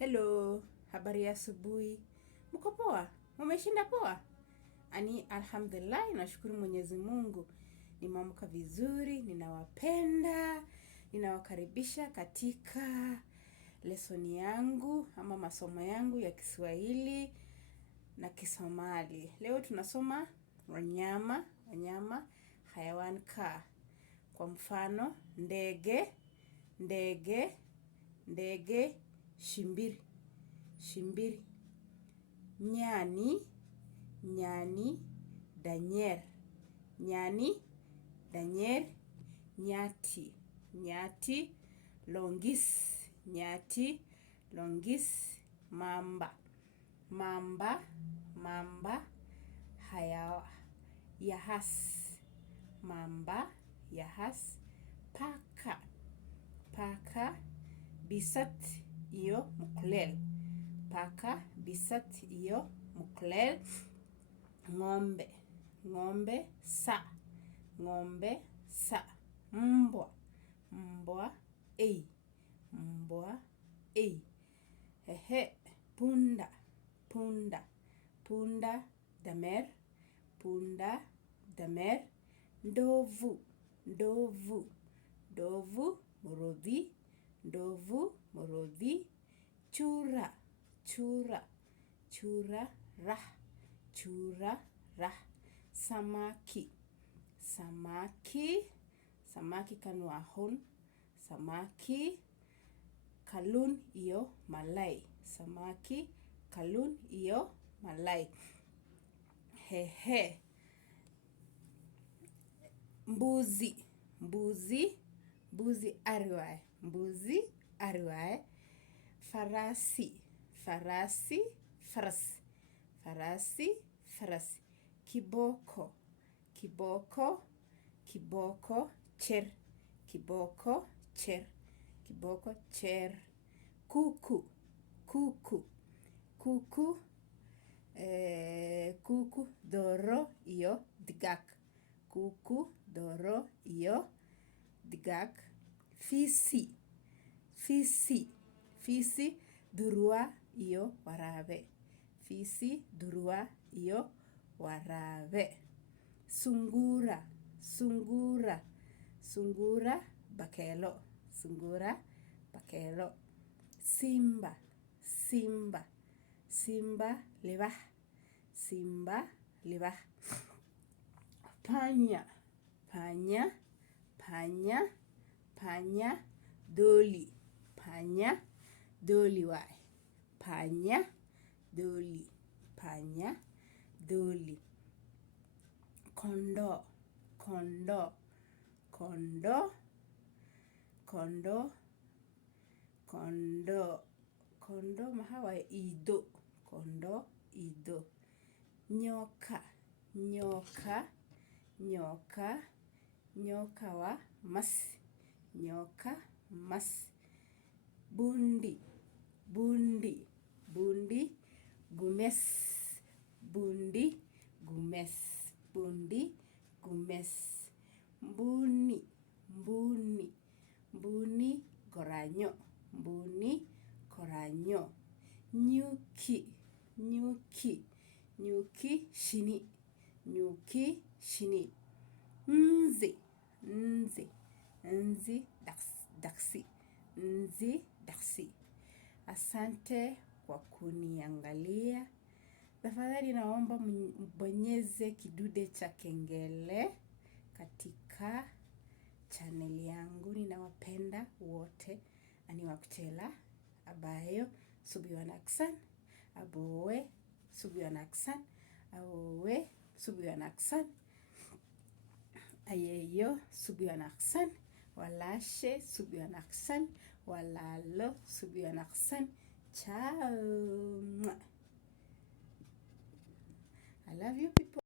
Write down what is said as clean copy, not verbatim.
Hello, habari ya asubuhi. Mko poa? Mumeshinda poa? Alhamdulillah, nashukuru Mwenyezi Mungu. Nimeamka vizuri, ninawapenda, ninawakaribisha katika lesoni yangu ama masomo yangu ya Kiswahili na Kisomali. Leo tunasoma wanyama, hayawan ka. Kwa mfano, ndege, shimbiri. Nyani, danyer. Nyati, longis. Mamba, yahas. Paka, bisat iyo muklel. Ng'ombe, sa. Mbwa, ei. Punda, damer. Ndovu, murodhi. Chura, rah. Samaki kanwahon. Kalun iyo malay. Mbuzi arwae. Farasi. Kiboko, cher. Kuku, doro iyo digak. Fisi, durua iyo warabe. Sungura, bakelo. Simba, lebah. Panya, doli. Kondo mahawa ido. Nyoka wa mas. Bundi, gumes. Mbuni, goranyo. Nyuki, shini. Nzi, daksi. Asante kwa kuniangalia. Tafadhali naomba mbonyeze kidude cha kengele katika channel yangu. Ninawapenda wote. Aniwakuchela abayo subiwan aksan. Abowe subiwan aksan. Ayeyo subiwan aksan. Walashe subiwan aksan. Walalo subiwan aksan. Ciao. I love you people.